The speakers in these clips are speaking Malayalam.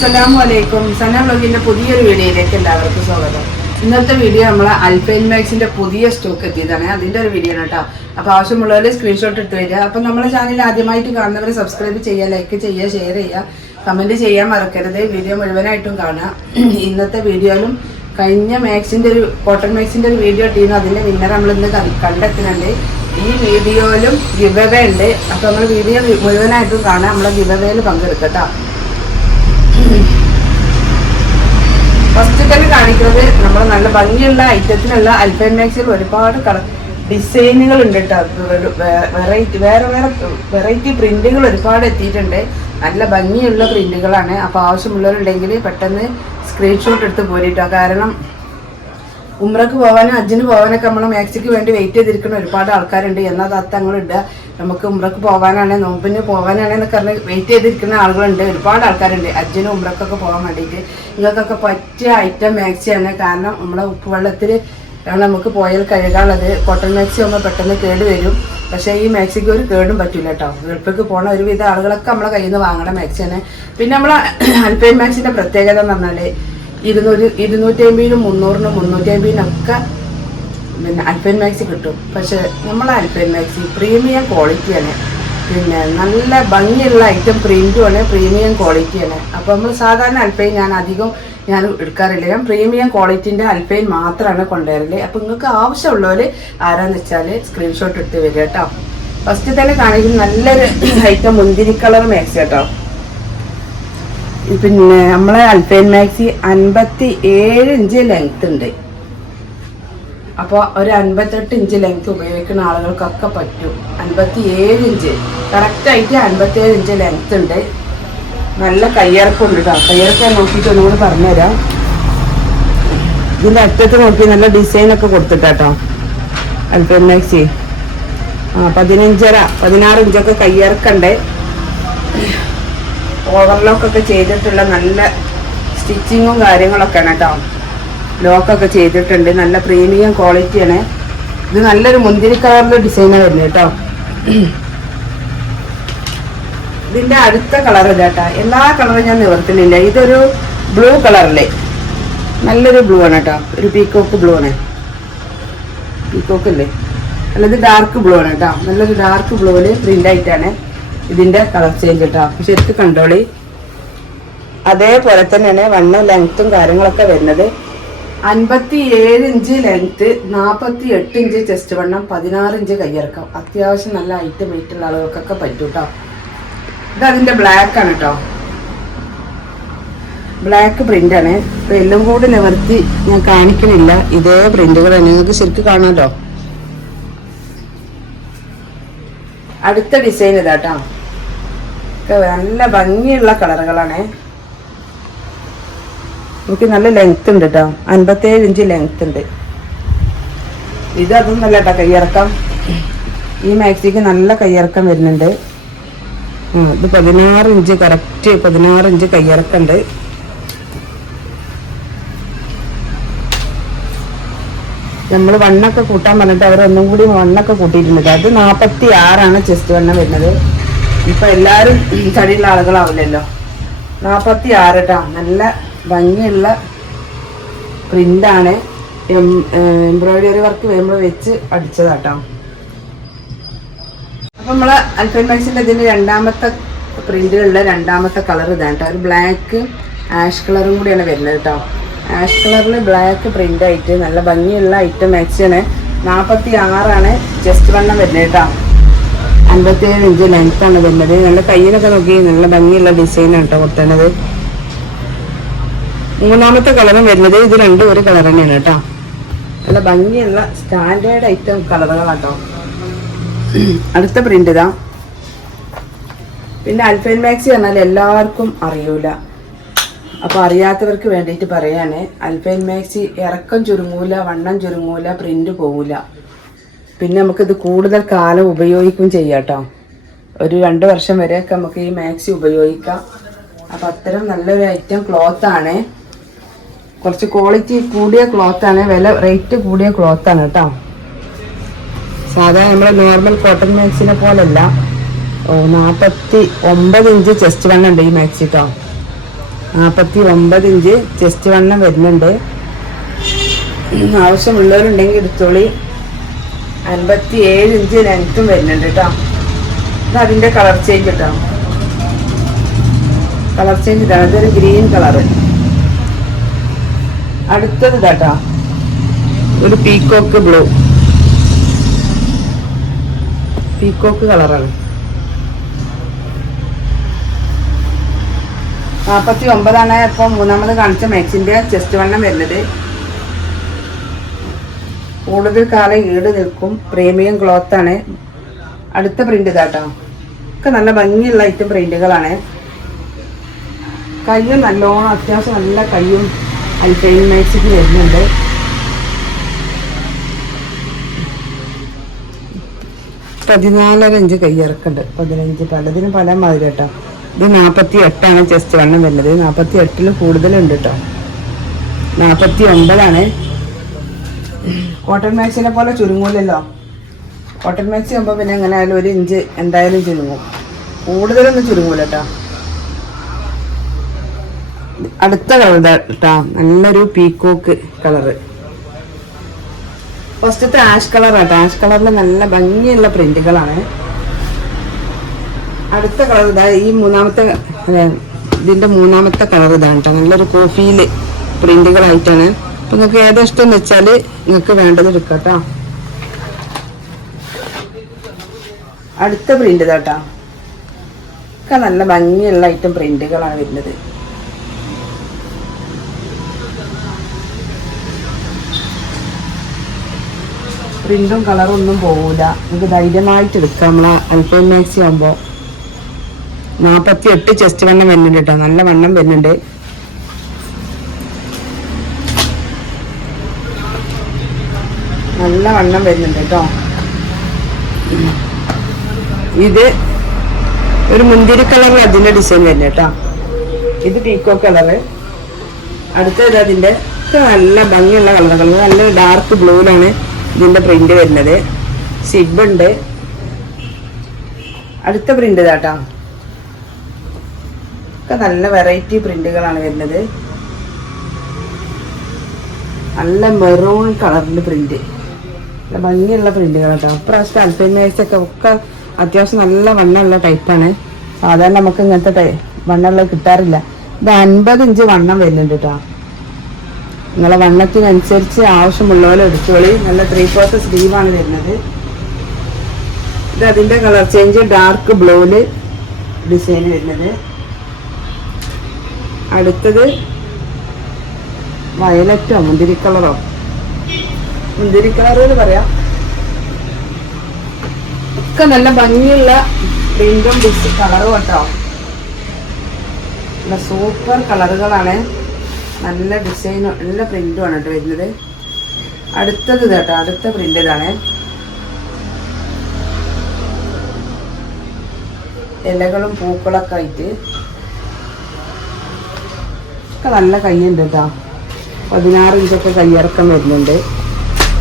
അസ്സലാമലൈക്കും. സന വ്ലോഗിന്റെ പുതിയൊരു വീഡിയോയിലേക്ക് എല്ലാവർക്കും സ്വാഗതം. ഇന്നത്തെ വീഡിയോ നമ്മളെ അൽഫൈൻ മാക്സിന്റെ പുതിയ സ്റ്റോക്ക് എത്തിയതാണ്. അതിന്റെ ഒരു വീഡിയോ ആണ് കേട്ടോ. അപ്പോൾ ആവശ്യമുള്ളവർ സ്ക്രീൻഷോട്ട് എടുത്ത് വരിക. അപ്പം നമ്മളെ ചാനൽ ആദ്യമായിട്ട് കാണുന്നവർ സബ്സ്ക്രൈബ് ചെയ്യുക, ലൈക്ക് ചെയ്യുക, ഷെയർ ചെയ്യുക, കമന്റ് ചെയ്യാൻ മറക്കരുത്. വീഡിയോ മുഴുവനായിട്ടും കാണുക. ഇന്നത്തെ വീഡിയോയിലും കഴിഞ്ഞ മാക്സിന്റെ ഒരു കോട്ടൺ മാക്സിന്റെ ഒരു വീഡിയോ ഇട്ടിരുന്നു. അതിന്റെ വിന്നർ നമ്മൾ ഇന്ന് കണ്ടെത്തുന്നുണ്ട്. ഈ വീഡിയോയിലും ഗിവ് അവേ ഉണ്ട്. അപ്പോൾ നമ്മൾ വീഡിയോ മുഴുവനായിട്ടും കാണാം. നമ്മളെ ഗിവ് അവേയിൽ പങ്കെടുക്കട്ടോ. ഫസ്റ്റ് തന്നെ കാണിക്കുന്നത് നമ്മൾ നല്ല ഭംഗിയുള്ള ഐറ്റത്തിനുള്ള അൽഫൈൻ മാക്സിൽ ഒരുപാട് ഡിസൈനുകൾ ഉണ്ട് കേട്ടോ. വെറൈറ്റി പ്രിന്റുകൾ ഒരുപാട് എത്തിയിട്ടുണ്ട്. നല്ല ഭംഗിയുള്ള പ്രിന്റുകളാണ്. അപ്പോൾ ആവശ്യമുള്ളവരുണ്ടെങ്കിൽ പെട്ടെന്ന് സ്ക്രീൻഷോട്ട് എടുത്ത് പോരിട്ടോ. കാരണം ഉംറക്ക് പോകാനും ഹജ്ജിന് പോകാനൊക്കെ നമ്മൾ മാക്സിക്ക് വേണ്ടി വെയിറ്റ് ചെയ്തിരിക്കുന്ന ഒരുപാട് ആൾക്കാരുണ്ട്. എന്നാൽ തത്തങ്ങളുണ്ട്. നമുക്ക് ഉംറക്ക് പോകാനാണ്, നോമ്പിന് പോകാനാണ് എന്നൊക്കെ പറഞ്ഞ് വെയിറ്റ് ചെയ്തിരിക്കുന്ന ആളുകളുണ്ട്. ഒരുപാട് ആൾക്കാരുണ്ട് ഹജ്ജിനും ഉംറക്കൊക്കെ പോകാൻ വേണ്ടിയിട്ട്. നിങ്ങൾക്കൊക്കെ പറ്റിയ ഐറ്റം മാക്സിയാണ്. കാരണം നമ്മളെ ഉപ്പുവെള്ളത്തിൽ നമുക്ക് പോയാൽ കഴുകാനുള്ളത്. കോട്ടൺ മാക്സി ആകുമ്പോൾ പെട്ടെന്ന് കേട് വരും. പക്ഷേ ഈ മാക്സിക്ക് ഒരു കേടും പറ്റില്ല കേട്ടോ. ഗൾഫിലേക്ക് പോണ ഒരുവിധ ആളുകളൊക്കെ നമ്മളെ കയ്യിൽ നിന്ന് വാങ്ങണ മാക്സിയാണ്. പിന്നെ നമ്മളെ അൽഫൈൻ മാക്സിൻ്റെ പ്രത്യേകത എന്ന് പറഞ്ഞാൽ 250-നും 300-നും 350-നൊക്കെ പിന്നെ അൽഫൈൻ മാക്സി കിട്ടും. പക്ഷെ നമ്മളെ അൽഫൈൻ മാക്സി പ്രീമിയം ക്വാളിറ്റിയാണ്. പിന്നെ നല്ല ഭംഗിയുള്ള ഐറ്റം പ്രിന്റുമാണ്, പ്രീമിയം ക്വാളിറ്റിയാണ്. അപ്പോൾ നമ്മൾ സാധാരണ അൽഫൈൻ ഞാൻ എടുക്കാറില്ല. ഞാൻ പ്രീമിയം ക്വാളിറ്റിൻ്റെ അൽഫൈൻ മാത്രമാണ് കൊണ്ടുവരല്. അപ്പോൾ നിങ്ങൾക്ക് ആവശ്യമുള്ളവർ ആരാന്ന് വെച്ചാൽ സ്ക്രീൻഷോട്ട് എടുത്ത് വരിക കേട്ടോ. ഫസ്റ്റ് തന്നെ കാണിക്കുന്ന നല്ലൊരു ഐറ്റം മുന്തിരി കളർ മാക്സി കേട്ടോ. പിന്നെ നമ്മളെ അൽഫൈൻ മാക്സി 57 ഇഞ്ച് ലെങ്ത് ഉണ്ട്. അപ്പോൾ ഒരു 58 ഇഞ്ച് ലെങ്ത് ഉപയോഗിക്കുന്ന ആളുകൾക്കൊക്കെ പറ്റും. 57 ഇഞ്ച് കറക്റ്റായിട്ട് 57 ഇഞ്ച് ലെങ്ത് ഉണ്ട്. നല്ല കയ്യിറക്കുണ്ട് കേട്ടോ. കയ്യിറക്കം നോക്കിയിട്ട് ഒന്നുകൂടി പറഞ്ഞുതരാം. ഇതിൻ്റെ അറ്റത്ത് നോക്കി നല്ല ഡിസൈനൊക്കെ കൊടുത്തിട്ടാട്ടോ അൽഫൈൻ മാക്സി. 16 ഇഞ്ചൊക്കെ കയ്യിറക്കുണ്ട്. ഓവർലോക്കൊക്കെ ചെയ്തിട്ടുള്ള നല്ല സ്റ്റിച്ചിങ്ങും കാര്യങ്ങളൊക്കെയാണ് കേട്ടോ. ലോക്കൊക്കെ ചെയ്തിട്ടുണ്ട്. നല്ല പ്രീമിയം ക്വാളിറ്റിയാണ്. ഇത് നല്ലൊരു മുന്തിരി കളറിലെ ഡിസൈനാണ് വരുന്നത് കേട്ടോ. ഇതിൻ്റെ അടുത്ത കളർ ഇതാട്ടാ. എല്ലാ കളറും ഞാൻ നിവർത്തുന്നില്ല. ഇതൊരു ബ്ലൂ കളറിലെ നല്ലൊരു ബ്ലൂ ആണ് കേട്ടോ. ഒരു പീക്കോക്ക് ബ്ലൂ ആണ്. പീക്കോക്ക് അല്ലേ, നല്ലത് ഡാർക്ക് ബ്ലൂ ആണ് കേട്ടോ. നല്ലൊരു ഡാർക്ക് ബ്ലൂവിൽ പ്രിന്റ് ആയിട്ടാണ് ഇതിന്റെ കളർ ചേഞ്ച് കേട്ടോ. ശരിക്കും കണ്ടോളി. അതേപോലെ തന്നെയാണ് വണ്ണം ലെങ്ത്തും കാര്യങ്ങളൊക്കെ വരുന്നത്. 57 ഇഞ്ച് ലെങ്ത്ത്, 48 ഇഞ്ച് ചെസ്റ്റ് വണ്ണം, 16 ഇഞ്ച് കയ്യിറക്കം. അത്യാവശ്യം നല്ല ഐറ്റം വെയിറ്റുള്ള ആളുകൾക്കൊക്കെ പറ്റും കേട്ടോ. ഇത് അതിന്റെ ബ്ലാക്ക് ആണ് കേട്ടോ. ബ്ലാക്ക് പ്രിന്റ് ആണ്. ഇപ്പൊ എല്ലാം കൂടി നിവർത്തി ഞാൻ കാണിക്കണില്ല. ഇതേ പ്രിന്റുകൾ നിങ്ങൾക്ക് ശരിക്കും കാണാമല്ലോ. അടുത്ത ഡിസൈൻ ഇതാട്ടോ. നല്ല ഭംഗിയുള്ള കളറുകളാണ്. നമുക്ക് നല്ല ലെങ്ത് ഉണ്ട് കേട്ടോ. 57 ഇഞ്ച് ലെങ്ത് ഉണ്ട്. ഇത് അതൊന്നല്ല കേട്ടോ കയ്യിറക്കം. ഈ മാക്സിക്ക് നല്ല കയ്യിറക്കം വരുന്നുണ്ട്. ഇത് 16 ഇഞ്ച് കറക്റ്റ് 16 ഇഞ്ച് കയ്യിറക്കുണ്ട്. നമ്മൾ വണ്ണൊക്കെ കൂട്ടാൻ പറഞ്ഞിട്ട് അവരൊന്നും കൂടി വണ്ണൊക്കെ കൂട്ടിയിട്ടുണ്ട്. അത് 46 ചെസ്റ്റ് വണ്ണം വരുന്നത്. ഇപ്പൊ എല്ലാവരും തടിയുള്ള ആളുകളാവില്ലല്ലോ. 46 കേട്ടോ. നല്ല ഭംഗിയുള്ള പ്രിന്റാണ്. എംബ്രോയിഡറി വർക്ക് നമ്മൾ വെച്ച് അടിച്ചതാട്ടോ. അപ്പം നമ്മളെ അൽഫൈൻ മാക്സിൻ്റെ ഇതിൻ്റെ രണ്ടാമത്തെ പ്രിന്റുകളുടെ രണ്ടാമത്തെ കളർ ഇതാണ് കേട്ടോ. ഒരു ബ്ലാക്ക് ആഷ് കളറും കൂടിയാണ് വരുന്നത് കേട്ടോ. ആഷ് കളറിൽ ബ്ലാക്ക് പ്രിന്റ് ആയിട്ട് നല്ല ഭംഗിയുള്ള ഐറ്റം മാക്സിയാണ്. 46 ചെസ്റ്റ് വണ്ണം വരുന്നത് കേട്ടോ. 57 ഇഞ്ച് ലെങ്ത് ആണ് വരുന്നത്. നല്ല കയ്യിലൊക്കെ നോക്കി നല്ല ഭംഗിയുള്ള ഡിസൈനാണ് കേട്ടോ കൊടുത്തത്. മൂന്നാമത്തെ കളറും വരുന്നത് ഇത് രണ്ടും ഒരു കളർ തന്നെയാണ് കേട്ടോ. നല്ല ഭംഗിയുള്ള സ്റ്റാൻഡേർഡ് ഐറ്റം കളറുകളാട്ടോ. അടുത്ത പ്രിന്റ് ഇതാ. പിന്നെ അൽഫൈൻ മാക്സി പറഞ്ഞാൽ എല്ലാവർക്കും അറിയൂല. അപ്പോൾ അറിയാത്തവർക്ക് വേണ്ടിയിട്ട് പറയാണ്. അൽഫൈൻ മാക്സി ഇറക്കം ചുരുങ്ങൂല, വണ്ണം ചുരുങ്ങൂല, പ്രിന്റ് പോകൂല. പിന്നെ നമുക്കിത് കൂടുതൽ കാലം ഉപയോഗിക്കുകയും ചെയ്യാം കേട്ടോ. ഒരു 2 വർഷം വരെയൊക്കെ നമുക്ക് ഈ മാക്സി ഉപയോഗിക്കാം. അപ്പം അത്തരം നല്ലൊരു ഐറ്റം ക്ലോത്താണ്. കുറച്ച് ക്വാളിറ്റി കൂടിയ ക്ലോത്താണ്. റേറ്റ് കൂടിയ ക്ലോത്താണ് കേട്ടോ. സാധാരണ നമ്മുടെ നോർമൽ കോട്ടൺ മാക്സിനെ പോലല്ല. 49 ഇഞ്ച് ചെസ്റ്റ് വണ്ണം ഉണ്ട് ഈ മാക്സി കേട്ടോ. 49 ഇഞ്ച് ചെസ്റ്റ് വണ്ണം വരുന്നുണ്ട്. ആവശ്യമുള്ളവരുണ്ടെങ്കിൽ എടുത്തോളി. 57 ഇഞ്ച് ലെങ്ത്തും വരുന്നുണ്ട് കേട്ടോ. ഇത് അതിൻ്റെ കളർ ചേഞ്ച് കേട്ടോ. കളർ ചേഞ്ച് ഇതാണ്. ഇതൊരു ഗ്രീൻ കളറ്. അടുത്തത് ഇതാട്ടോ, ഒരു പീക്കോക്ക് ബ്ലൂ, പീക്കോക്ക് കളറാണ്. 49 ഇപ്പം മൂന്നാമത് കാണിച്ച മാക്സിന്റെ ചെസ്റ്റ് വണ്ണം വരുന്നത്. കൂടുതൽ കാലം ഈട് നിൽക്കും. പ്രീമിയം ക്ലോത്ത് ആണ്. അടുത്ത പ്രിന്റ് ഇതാട്ടോ. ഒക്കെ നല്ല ഭംഗിയുള്ള ഐറ്റം പ്രിന്റുകളാണ്. കയ്യും നല്ലോണം അത്യാവശ്യം നല്ല കയ്യും അൽഫൈൻ മാക്സിക്ക് വരുന്നുണ്ട്. പതിനാലര ഇഞ്ച് കയ്യിറക്കുണ്ട്. 15 പലതിനും പല മാതിരി കേട്ടോ. ഇത് 48 ചെസ്റ്റ് വണ്ണം വരുന്നത്. 48 കൂടുതലുണ്ട് കേട്ടോ. 49 കോട്ടൺ മാക്സിനെ പോലെ ചുരുങ്ങൂലല്ലോ. കോട്ടൺ മാക്സി ആകുമ്പോൾ പിന്നെ എങ്ങനെ ആയാലും 1 ഇഞ്ച് എന്തായാലും ചുരുങ്ങും. കൂടുതലൊന്നും ചുരുങ്ങൂല കേട്ടോ. അടുത്ത കളർ കേട്ടോ, നല്ലൊരു പീക്കോക്ക് കളറ്. ഫസ്റ്റത്തെ ആഷ് കളറാട്ടോ. ആഷ് കളറിൽ നല്ല ഭംഗിയുള്ള പ്രിന്റുകളാണ്. അടുത്ത കളർ ഇതാ. ഈ ഇതിന്റെ മൂന്നാമത്തെ കളർ ഇതാണ് കേട്ടോ. നല്ലൊരു കോഫിയില് പ്രിന്റുകളായിട്ടാണ്. അപ്പൊ നിങ്ങൾക്ക് ഏതാ ഇഷ്ടം എന്ന് വെച്ചാൽ നിങ്ങൾക്ക് വേണ്ടത് എടുക്കാം കേട്ടോ. അടുത്ത പ്രിന്റ് ഇതാട്ടോ. ഒക്കെ നല്ല ഭംഗിയുള്ള ഐറ്റം പ്രിന്റുകളാണ് വരുന്നത്. പ്രിന്റും കളറും ഒന്നും പോകൂല. നമുക്ക് ധൈര്യമായിട്ട് എടുക്കാം. നമ്മളെ അൽഫൈൻ മാക്സി ആകുമ്പോൾ 48 ചെസ്റ്റ് വണ്ണം വരുന്നുണ്ട് കേട്ടോ. നല്ല വണ്ണം വരുന്നുണ്ട്. നല്ല വണ്ണം വരുന്നുണ്ട് കേട്ടോ. ഇത് ഒരു മുന്തിരി കളർ അതിന്റെ ഡിസൈൻ വരുന്നത് കേട്ടോ. ഇത് പീക്കോ കളറ്. അടുത്തത് അതിന്റെ നല്ല ഭംഗിയുള്ള കളറുകൾ. നല്ല ഡാർക്ക് ബ്ലൂയിലാണ് ഇതിന്റെ പ്രിന്റ് വരുന്നത്. സിബ് ഉണ്ട്. അടുത്ത പ്രിന്റ് ഇതാട്ടോ. ഒക്കെ നല്ല വെറൈറ്റി പ്രിന്റുകളാണ് വരുന്നത്. നല്ല മെറൂൺ കളറിന്റെ പ്രിന്റ്. നല്ല ഭംഗിയുള്ള പ്രിന്റുകൾ കേട്ടോ. ഇപ്രാവശ്യം അൽഫൈൻ മാക്സി ഒക്കെ അത്യാവശ്യം നല്ല വണ്ണമുള്ള ടൈപ്പാണ്. സാധാരണ നമുക്ക് ഇങ്ങനത്തെ വണ്ണമുള്ള കിട്ടാറില്ല. ഇത് 50 ഇഞ്ച് വണ്ണം വരുന്നുണ്ട് കേട്ടോ. നിങ്ങളെ വണ്ണത്തിനനുസരിച്ച് ആവശ്യമുള്ള പോലെ എടുത്തോളി. നല്ല 3/4 സ്ലീവാണ് വരുന്നത്. ഇത് അതിന്റെ കളർ ചേഞ്ച് ഡാർക്ക് ബ്ലൂല് ഡിസൈൻ വരുന്നത്. അടുത്തത് വയലറ്റോ മുന്തിരി കളറോ, മുന്തിരി കളർ എന്ന് പറയാം. ഒക്കെ നല്ല ഭംഗിയുള്ള പ്രിന്റും കളറും കേട്ടോ. നല്ല സൂപ്പർ കളറുകളാണ്. നല്ല ഡിസൈനും നല്ല പ്രിന്റുമാണ് കേട്ടോ വരുന്നത്. അടുത്തത് കേട്ടോ. അടുത്ത പ്രിന്റ് ഇതാണ്. ഇലകളും പൂക്കളൊക്കെ ആയിട്ട് ഒക്കെ നല്ല കയ്യുണ്ട് കേട്ടോ. 16 ഇഞ്ചൊക്കെ കയ്യിറക്കം വരുന്നുണ്ട്.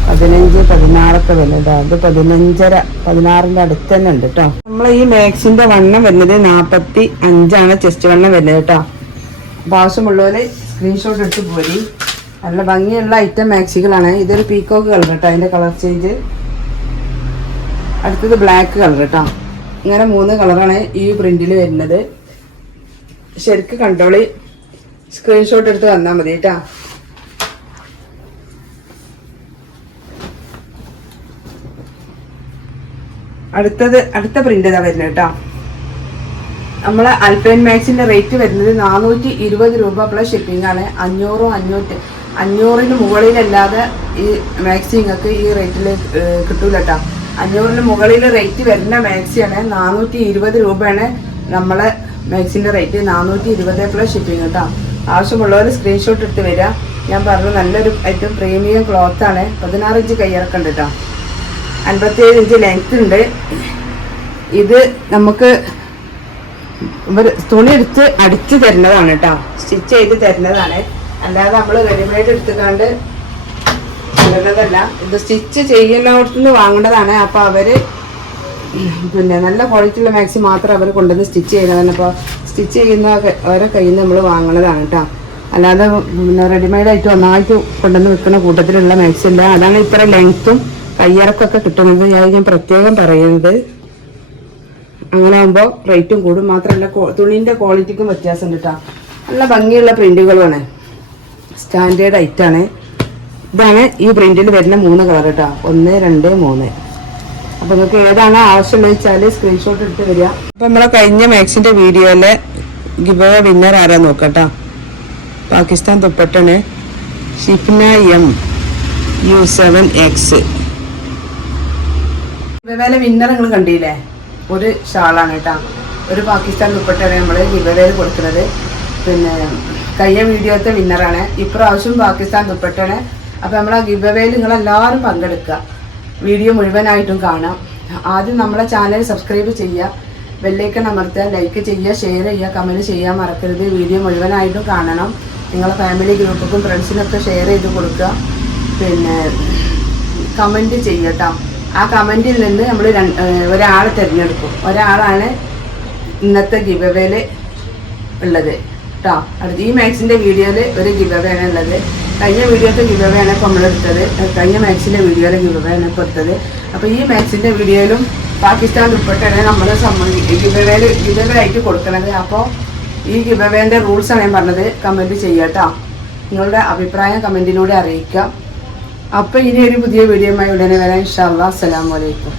15, 16 വരുന്നുണ്ട്. അത് 15.5, 16 അടുത്ത് തന്നെ ഉണ്ട് കേട്ടോ. നമ്മൾ ഈ മാക്സിന്റെ വണ്ണം വരുന്നത് 45 ചെസ്റ്റ് വണ്ണം വരുന്നത് കേട്ടോ. അപ്പൊ ആവശ്യമുള്ളവര് സ്ക്രീൻഷോട്ട് എടുത്ത് പോരി. നല്ല ഭംഗിയുള്ള ഐറ്റം മാക്സികളാണ്. ഇതൊരു പീക്കോക്ക് കളർ കേട്ടോ. അതിന്റെ കളർ ചേഞ്ച്. അടുത്തത് ബ്ലാക്ക് കളർ കേട്ടോ. ഇങ്ങനെ 3 കളറാണ് ഈ പ്രിന്റിൽ വരുന്നത്. ശരിക്ക് കണ്ടോളി. സ്ക്രീൻഷോട്ട് എടുത്ത് വന്നാൽ മതി കേട്ടോ. അടുത്ത പ്രിന്റ് ഇതാ വരുന്നത് കേട്ടോ. നമ്മളെ അൽഫൈൻ മാക്സിന്റെ റേറ്റ് വരുന്നത് 420 രൂപ പ്ലസ് ഷിപ്പിംഗ് ആണ്. 500 മുകളിലല്ലാതെ ഈ മാക്സി നിങ്ങൾക്ക് ഈ റേറ്റിൽ കിട്ടൂല കേട്ടോ. 500 മുകളിൽ റേറ്റ് വരുന്ന മാക്സിയാണ്. 420 രൂപയാണ് നമ്മളെ മാക്സിന്റെ റേറ്റ്. 420 പ്ലസ് ഷിപ്പിംഗ് കേട്ടോ. ആവശ്യമുള്ളവർ സ്ക്രീൻഷോട്ട് എടുത്ത് വരിക. ഞാൻ പറഞ്ഞു നല്ലൊരു ഐറ്റം പ്രീമിയം ക്ലോത്ത് ആണ്. 16 ഇഞ്ച് കയ്യിറക്കുണ്ട് കേട്ടോ. 57 ഇഞ്ച് ലെങ്ത് ഉണ്ട്. ഇത് നമുക്ക് തുണി എടുത്ത് അടിച്ചു തരുന്നതാണ് കേട്ടോ. സ്റ്റിച്ച് ചെയ്ത് തരുന്നതാണ്. അല്ലാതെ നമ്മൾ റെഡിമെയ്ഡ് എടുത്തുകൊണ്ട് ചെയ്യുന്നതല്ല. ഇത് സ്റ്റിച്ച് ചെയ്യുന്നിടത്തുനിന്ന് വാങ്ങേണ്ടതാണ്. അപ്പോൾ അവര് പിന്നെ നല്ല ക്വാളിറ്റിയുള്ള മാക്സി മാത്രം അവർ കൊണ്ടുവന്ന് സ്റ്റിച്ച് ചെയ്യുന്നതാണ്. അപ്പോൾ സ്റ്റിച്ച് ചെയ്യുന്ന ഓരോ കയ്യിൽ നിന്ന് നമ്മൾ വാങ്ങണതാണ് കേട്ടോ. അല്ലാതെ പിന്നെ റെഡിമെയ്ഡായിട്ട് ഒന്നായിട്ട് കൊണ്ടുവന്ന് വെക്കുന്ന കൂട്ടത്തിലുള്ള മാക്സി അല്ല. അതാണ് ഇത്ര ലെങ്ത്തും കയ്യിറക്കൊക്കെ കിട്ടുന്നത്. ഞാൻ പ്രത്യേകം പറയുന്നത്. അങ്ങനെ ആകുമ്പോൾ റേറ്റും കൂടും. മാത്രമല്ല തുണീൻ്റെ ക്വാളിറ്റിക്കും വ്യത്യാസമുണ്ട് കേട്ടോ. നല്ല ഭംഗിയുള്ള പ്രിന്റുകളുമാണ്. സ്റ്റാൻഡേർഡ് ഐറ്റാണ്. ഇതാണ് ഈ പ്രിന്റിൽ വരുന്ന 3 കളർ കേട്ടോ. 1, 2, 3. അപ്പോൾ നിങ്ങൾക്ക് ഏതാണ് ആവശ്യമുള്ളത് വെച്ചാൽ സ്ക്രീൻഷോട്ട് എടുത്ത് വരിക. അപ്പോൾ നമ്മളെ കഴിഞ്ഞ മാക്സിൻ്റെ വീഡിയോയിലെ ഗിവ് അവേ വിന്നർ ആരാ നോക്കട്ടോ. പാകിസ്ഥാൻ ദുപ്പട്ടയാണ്. Shifna MU7X. Give away winner നിങ്ങൾ കണ്ടില്ലേ? ഒരു ഷാളാണ് കേട്ടോ. ഒരു പാകിസ്ഥാൻ ദുപ്പട്ടയാണ് നമ്മൾ ഗിവ് അവേ കൊടുക്കുന്നത്. പിന്നെ കഴിഞ്ഞ വീഡിയോത്തെ വിന്നറാണ്. ഇപ്രാവശ്യം പാകിസ്ഥാൻ ദുപ്പട്ടയാണ്. അപ്പോൾ നമ്മൾ ആ ഗിവ് അവേയിൽ നിങ്ങളെല്ലാവരും പങ്കെടുക്കുക. വീഡിയോ മുഴുവനായിട്ടും കാണാം. ആദ്യം നമ്മളെ ചാനൽ സബ്സ്ക്രൈബ് ചെയ്യുക, ബെല്ലൈക്കൺ അമർത്തുക, ലൈക്ക് ചെയ്യുക, ഷെയർ ചെയ്യുക, കമൻറ്റ് ചെയ്യാൻ മറക്കരുത്. വീഡിയോ മുഴുവനായിട്ടും കാണണം. നിങ്ങളെ ഫാമിലി ഗ്രൂപ്പുക്കും ഫ്രണ്ട്സിനൊക്കെ ഷെയർ ചെയ്ത് കൊടുക്കുക. പിന്നെ കമൻറ്റ് ചെയ്യട്ടോ. ആ കമൻറ്റിൽ നിന്ന് നമ്മൾ ഒരാളെ തിരഞ്ഞെടുക്കും. ഒരാളാണ് ഇന്നത്തെ ഗിവ് അവേയിൽ ഉള്ളത് കേട്ടോ. അടുത്ത ഈ മാക്സിൻ്റെ വീഡിയോയിൽ ഒരു ഗിവ് അവേ ആണ് ഉള്ളത്. കഴിഞ്ഞ വീഡിയോത്തെ ഗിവ് അവേ ആണ് ഇപ്പോൾ നമ്മളെടുത്തത്. കഴിഞ്ഞ മാക്സിൻ്റെ വീഡിയോയിലെ ഗിവ് അവേ ആണ് ഇപ്പോൾ എടുത്തത്. അപ്പോൾ ഈ മാക്സിൻ്റെ വീഡിയോയിലും പാകിസ്ഥാൻ ദുപ്പട്ടയാണ് നമ്മൾ ഗിവ് അവേ ആയിട്ട് കൊടുക്കുന്നത്. അപ്പോൾ ഈ ഗിവ് അവേൻ്റെ റൂൾസാണ് ഞാൻ പറഞ്ഞത്. കമൻറ്റ് ചെയ്യട്ടോ. നിങ്ങളുടെ അഭിപ്രായം കമൻറ്റിലൂടെ അറിയിക്കുക. അപ്പോൾ ഇനി ഒരു പുതിയ വീഡിയോയുമായി ഉടനെ വരാം. ഇൻഷാ അല്ലാഹ്. അസ്സലാമു അലൈക്കും.